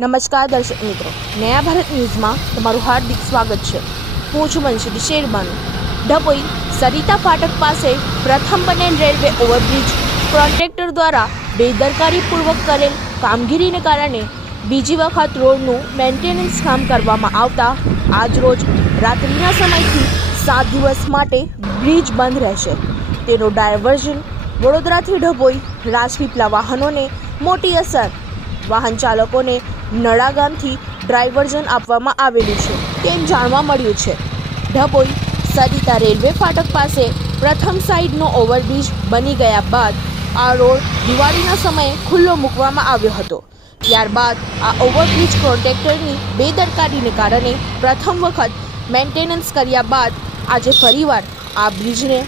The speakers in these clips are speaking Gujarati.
નમસ્કાર દર્શક મિત્રો, નયા ભારત ન્યૂઝમાં તમારું હાર્દિક સ્વાગત છે। હું છું મનશીદી શેરબાનુ। ડભોઈ સરિતા ફાટક પાસે પ્રથમ બનેલ રેલવે ઓવરબ્રિજ કોન્ટ્રાક્ટર દ્વારા બેદરકારીપૂર્વક કરેલ કામગીરીને કારણે બીજી વખત રોડનું મેન્ટેનન્સ કામ કરવામાં આવતા આજરોજ રાત્રિના સમયથી 7 દિવસ માટે બ્રિજ બંધ રહેશે। તેનો ડાયવર્ઝન વડોદરાથી ડભોઈ રાજપીપળા વાહનોને મોટી અસર। વાહન ચાલકોને નડા ગામથી ડાયવર્ઝન આપવામાં આવેલું છે તેમ જાણવા મળ્યું છે। ડભોઈ સરિતા રેલવે ફાટક પાસે પ્રથમ સાઈડનો ઓવરબ્રિજ બની ગયા બાદ આ રોડ દિવાળીના સમયે ખુલ્લો મૂકવામાં આવ્યો હતો। ત્યારબાદ આ ઓવરબ્રિજ કોન્ટ્રાક્ટરની બેદરકારીને કારણે પ્રથમ વખત મેન્ટેનન્સ કર્યા બાદ આજે ફરીવાર આ બ્રિજને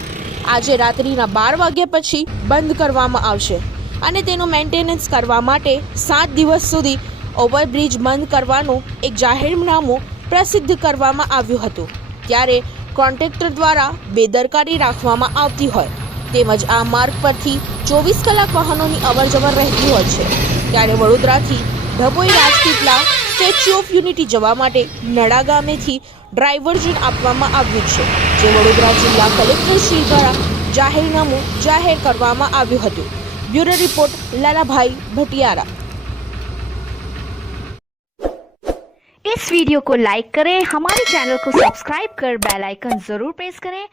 આજે રાત્રિના 12 વાગ્યા પછી બંધ કરવામાં આવશે અને તેનું મેન્ટેનન્સ કરવા માટે 7 દિવસ સુધી ઓવરબ્રિજ બંધ કરવાનું એક જાહેરનામું પ્રસિદ્ધ કરવામાં આવ્યું હતું। ત્યારે કોન્ટ્રાક્ટર દ્વારા બેદરકારી રાખવામાં આવતી હોય તેમજ આ માર્ગ પરથી 24 કલાક વાહનોની અવરજવર રહેતી હોય છે। ત્યારે વડોદરાથી Dabhoi Rajpipla statue of unity જવા માટે નડા ગામેથી ડાયવર્ઝન આપવામાં આવ્યું છે, જે વડોદરા જિલ્લા કલેક્ટર શ્રી દ્વારા જાહેરનામું જાહેર કરવામાં આવ્યું હતું। Bureau report Lalabhai Bhatiyara. इस वीडियो को लाइक करें, हमारे चैनल को सब्सक्राइब कर बेल आइकन जरूर प्रेस करें।